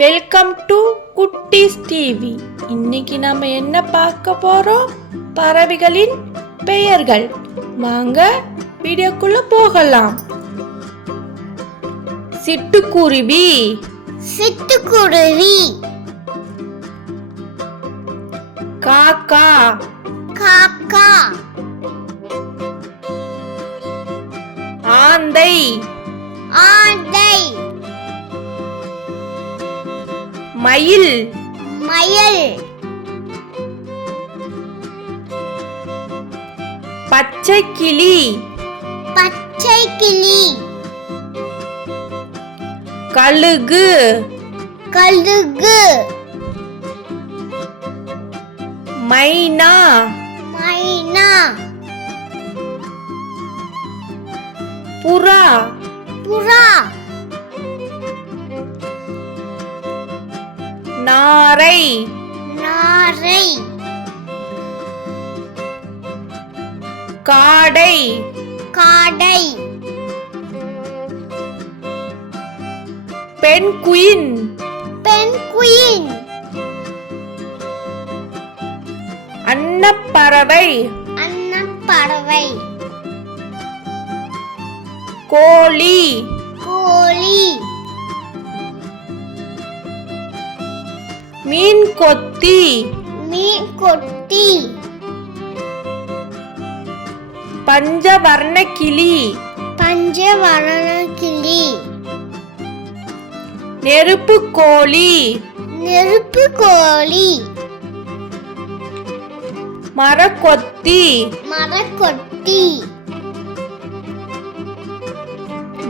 Welcome to குட்டீஸ் TV. இன்னைக்கு நாம என்ன பார்க்க போறோம்? பறவைகளின் பெயர்கள். வாங்க வீடியோக்குள்ள போகலாம். சிட்டுக்குருவி, சிட்டுக்குருவி. காக்கா, காக்கா. ஆந்தை, ஆந்தை. மயில், மயில். பச்சை கிளி, பச்சை கிளி. கழுகு, கழுகு. மைனா, மைனா. புறா, புறா. நாரை, நாரை. காடை, காடை. Penguin, penguin. அன்னப்பறவை, அன்னப்பறவை. கோழி, கோழி. மீன் கொத்தி, மீன் கொத்தி. பஞ்சவர்ண கிளி, பஞ்சவர்ண கிளி. நெருப்பு கோழி, நெருப்பு கோழி. மரக்கொத்தி, மரக்கொத்தி.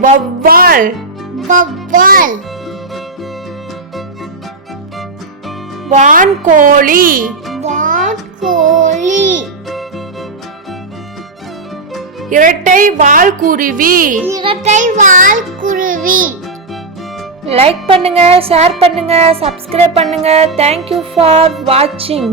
வௌவால், வௌவால். வான்கோழி, வான்கோழி. இரட்டை வால்குருவி. இரட்டை வால்குருவி. லைக் பண்ணுங்க, ஷேர் பண்ணுங்க, சப்ஸ்கிரைப் பண்ணுங்க. தேங்க்யூ ஃபார் வாட்சிங்.